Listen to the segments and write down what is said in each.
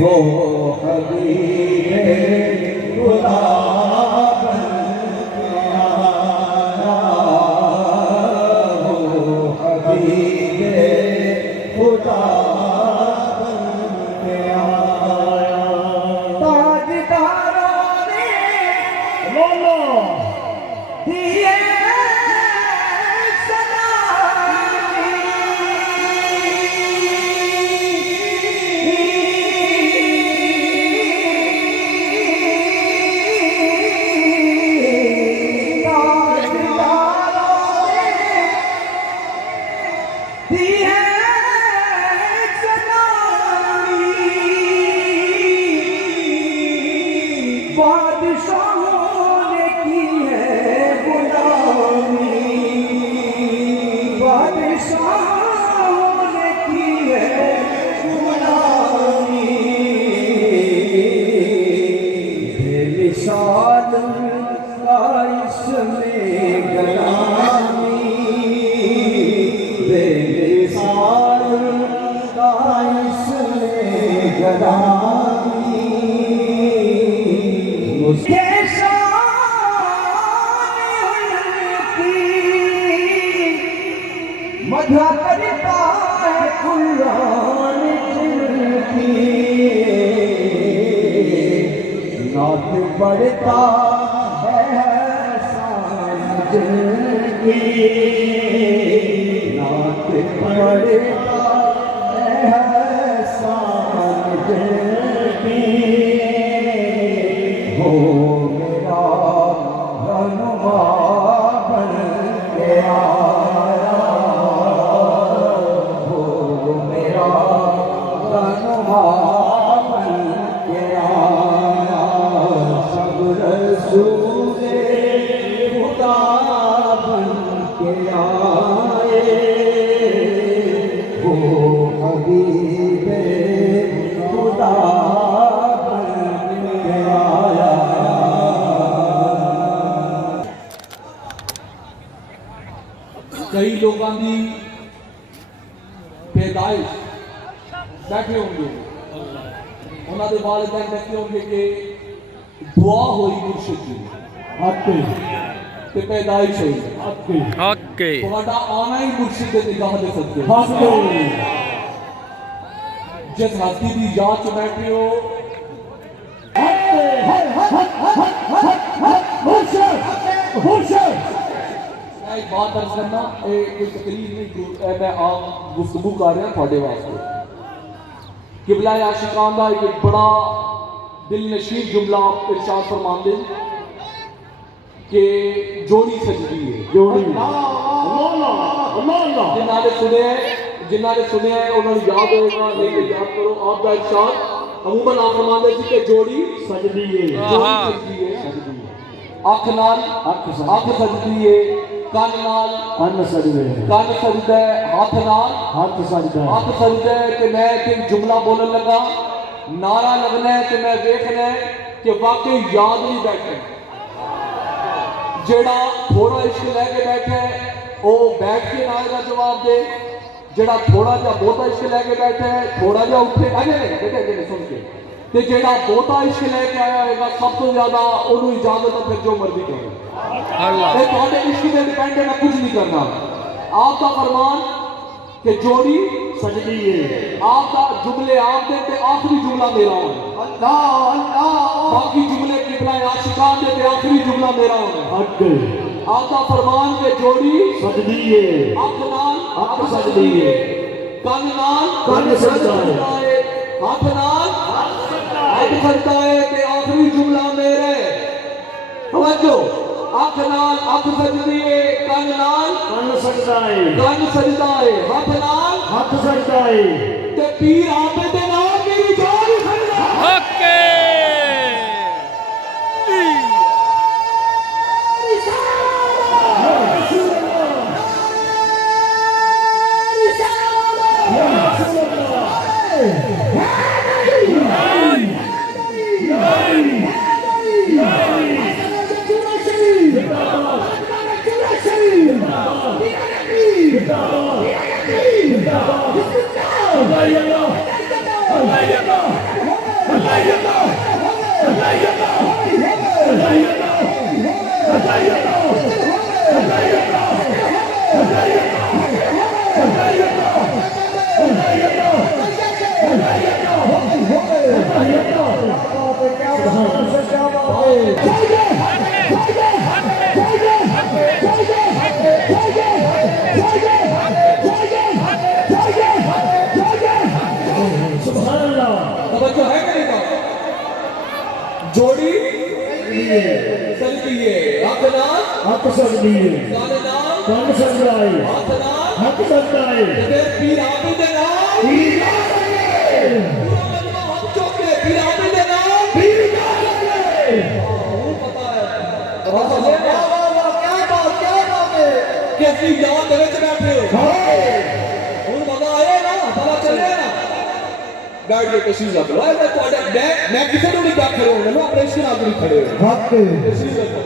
वो हबीबे खुदा बन के आया, वो हबीबे खुदा बन के आया। ताजदारों ने बोलो दिए बादशाहों ने की है गुलामी, बादशाहों ने की है गुलामी। बेमिसाल का इसमें गुलामी, बेमिसाल का इसमें गुलामी। उसके मधा करता है कुरान की, नात बढ़ता है सांझ की, नात बढ़ता है सांझ की। हो मेरा रनुमा बन के आया, हो मेरा रनुमा बन के आया। सब रसूले खुदा बन के आए, वो हबीबे खुदा कई लोगों की पैदाइश बैठे होंगे, उन्होंने वालिदैन कहते होंगे कि दुआ हुई मुर्शिद की ते पैदाइश हुई तुम्हारा आना ही मुर्शिद के निगाह दे सकते। जिस हाथी की याद च बैठे हो एक बात अर्ज करना, कोई तकरीर नहीं, मैं आम गुफ्तगू कर रहा थोड़े वास्ते। किबला आशिकान का एक बड़ा दिल नशीन जुमला इरशाद फरमांदे कि जोड़ी सजदी है, जोड़ी जिन्होंने सुने उन्होंने याद होगा, नहीं तो याद करो। आपका इरशाद अमूमन आप फरमांदे सी कि जोड़ी सजदी है, जोड़ी सजदी है। अख नाल अख सजदी है, कान नाल कान सजदा है, हाथ नाल हाथ सजदा है। कि मैं एक जुमला बोलने लगा, नारा लगना है कि मैं देखना है कि वाकई याद नहीं बैठे। जेड़ा थोड़ा इश्क लैके बैठे वो बैठ के नारे का जवाब दे, जेड़ा थोड़ा जा बहुता इश्क लैके बैठे थोड़ा जा उठे अजे सुन के, ते जेड़ा बहुता इश्क लैके आया होगा सब तो ज्यादा उन्होंने इजाजत है फिर जो मर्जी करे। इश्क के डिपेंड है, मैं कुछ नहीं करना। आपका फरमान कि जोड़ी सजदी है, आपका जुमले आप दे ते आखिरी जुमला मेरा होना, बाकी जुमले किबला आशिकान दे ते आखिरी जुमला मेरा होना। आपका फरमान के जोड़ी सजदी है, अख नाल अख सजदी है, कान नाल कान सजदा है, हाथ नाल हाथ सजदा है। ते आखिरी जुमला मेरे तवज्जो, अख नाल अख सजदी है, कान नाल कान सजदा है, हाथ नाल हाथ सजदा है। ते पीर आपे दे नाल मेरी जान सजदा है। ओके तवज्जो है कि नहीं? जोड़ी चलती है हक नाल हक सकदी है कान नाल कन सकदा है हाथ नाल हक सकदा है ते पीर आबी दे नाल पीर जा सके पूरा मजमा हाथ चौक के पीर आबी दे नाल पीर जा सके पता है क्या बात है कैसी याद दे विच बैठे हो हाय हुन मजा आया ना पता चले ना बैठ के तशील रख लो मैं किसी को नहीं क्या खड़े होने लो ऑपरेशन आप नहीं खड़े हो हक तशील रखो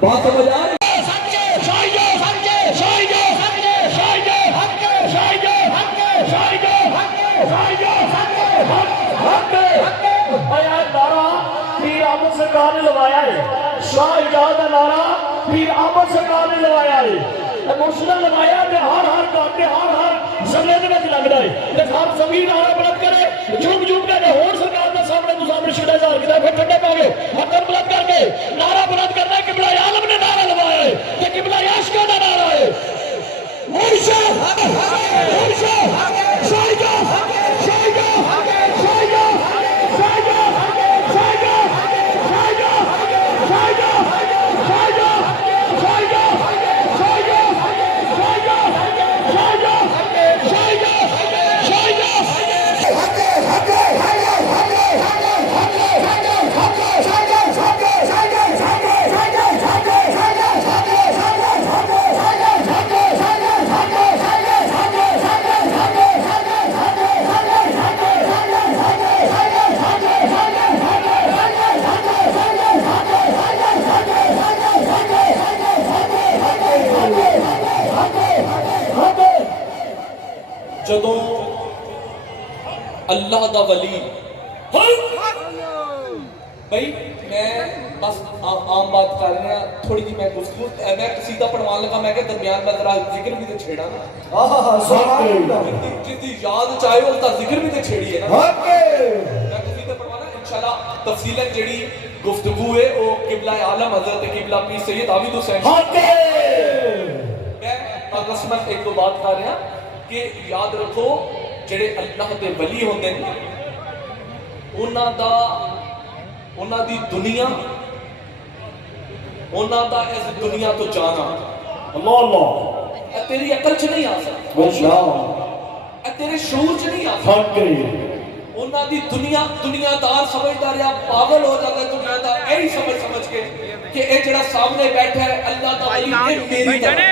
बात समझ आ रही सरकार ने लगाया है शाह इजाज का नारा पीर अहमद सरकार ने लगाया है इमोशनल लगाया ते हर करते हर समय के विच लगदा है ते हर सभी नारा बुलंद करे झुक के होर सरकार के सामने शिकदा जार के फिर ठंडे पावे हाथ बुलंद करके नारा बुलंद करना है किबला आलम ने नारा लगाया है ते किबला आशिका का नारा है मुर्शिद शाहिदा जदों अल्लाह दा वली भाई मैं बस आम बात कर रहा थोड़ी जी मैं गुफ्तगू मैं कसीदा पढ़वान लगा मैं दरमियान में जरा जिक्र भी तो छेड़ा ना जिसकी याद चाहे उसका जिक्र भी तो छेड़िए ना मैं कसीदा पढ़वाना इंशाल्लाह तफसीलन जेड़ी गुफ्तगू है वो किबला आलम हजरत किबला पीर सैयद आबिद हुसैन मैं रस्मत एक दो बात कर रहा कि याद रखो जेड़े अल्लाह दे वली होंदे ने उन्हां दी दुनिया उन्हां दा इस दुनिया तो जाना अल्लाह अल्लाह तेरी अकल च नहीं आ सकता तेरे शूर च नहीं आ सकता उन्हां दी दुनियादार समझदा रहा पागल हो जाता है दुनियादार यही समझ के कि ये जेड़ा सामने बैठा है अल्लाह दा वली ये मेरी आगा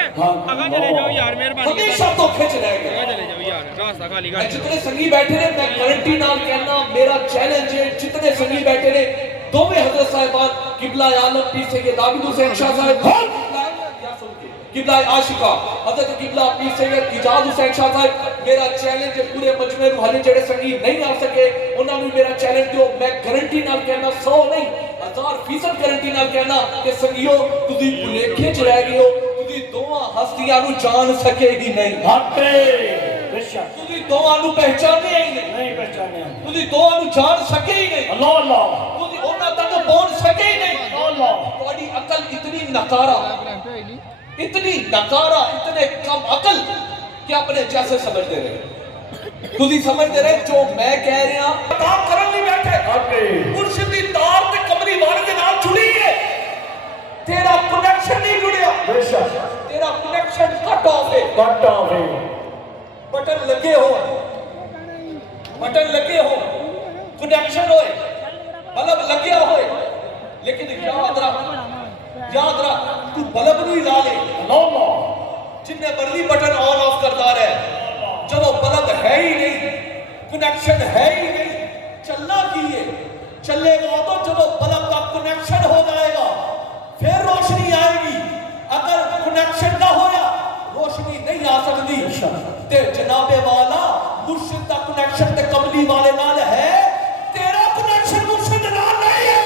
चले जाओ यार मेहरबानी हमेशा धोखे च रह गए चले जाओ यार रास्ता खाली कर जितने संगी बैठे ने मैं गारंटी नाल कहना मेरा चैलेंज है जितने संगी बैठे ने दोवें हजरत साहिबान किबला आलम पीर सैयद आबिद हुसैन शाह साहब किबला आशिका हजरत किबला पीर सैयद इजाज हुसैन शाह साहब मेरा चैलेंज है पूरे मजमे में हले जेड़े संगी नहीं आ सके उन्हां नु मेरा चैलेंज दियो मैं गारंटी नाल कहना 100 नहीं 1000% गारंटी नाल कहना कि संगियो तुसी भुलेखे च रह गए हो तुसी दोवां हस्तियां नु जान सके ही नहीं हटे बेशक तुसी दोवां नु पहचाने ही नहीं पहचाने तुसी दोवां नु जान सके ही नहीं अल्लाह अल्लाह तुसी उन्हां तक पहुंच सके ही नहीं अल्लाह तुम्हारी अकल इतनी नकारा इतने कम अकल कि अपने जैसे समझते रहे तुसी समझते रहे जो मैं कह रहा काम करन नहीं बैठे मुर्शिद दी तार ते कमरी वाले दे नाल जुड़ी है तेरा कनेक्शन नहीं जुड़िया बेशक तेरा कनेक्शन कट ऑफ है बटन लगे हो कनेक्शन होए बल्ब लगे होए लेकिन याद रख तू बल्ब नहीं ला ले अल्लाह जिन्ने मर्जी बटन ऑन ऑफ करता रहे चलो बल्ब है ही नहीं कनेक्शन है ही नहीं चलना की है चलेगा तो चलो बल्ब का कनेक्शन हो जाएगा फिर रोशनी आएगी अगर कनेक्शन ना होया रोशनी नहीं आ सकती ते जनाबे वाला मुर्शिद का कनेक्शन ते कमली वाले नाल है तेरा कनेक्शन मुर्शिद नाल नहीं है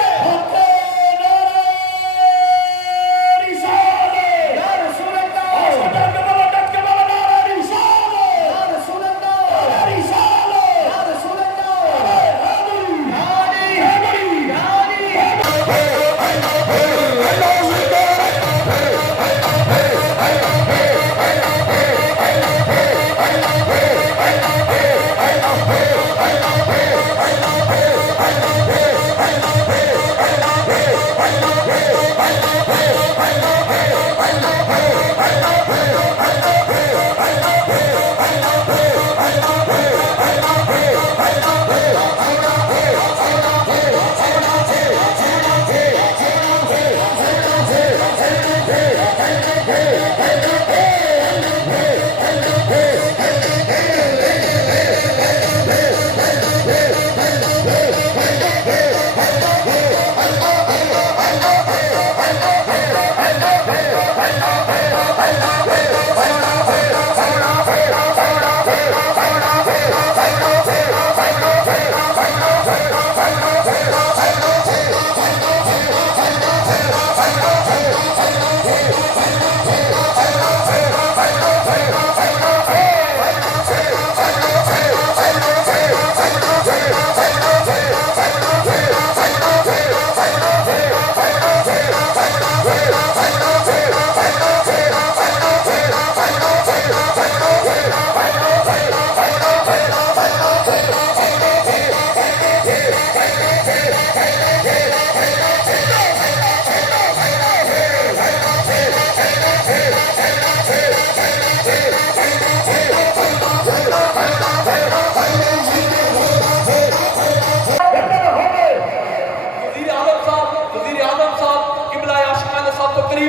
Hey!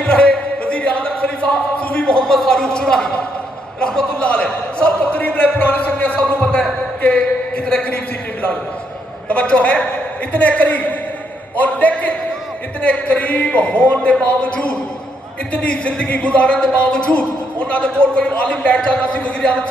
करीब रहे वजीर आजम खलीफा सूफी मोहम्मद फारूक शुराही रहमतुल्लाह अलैह, सब तो करीब रहे। पुराने समय सबको पता है कि कितने करीब थी किबला। तवज्जो है, इतने करीब। और लेकिन इतने करीब होने के बावजूद, इतनी जिंदगी गुजारने के बावजूद उन्होंने कोई आलिम बैठ जाना सी वजीर आजम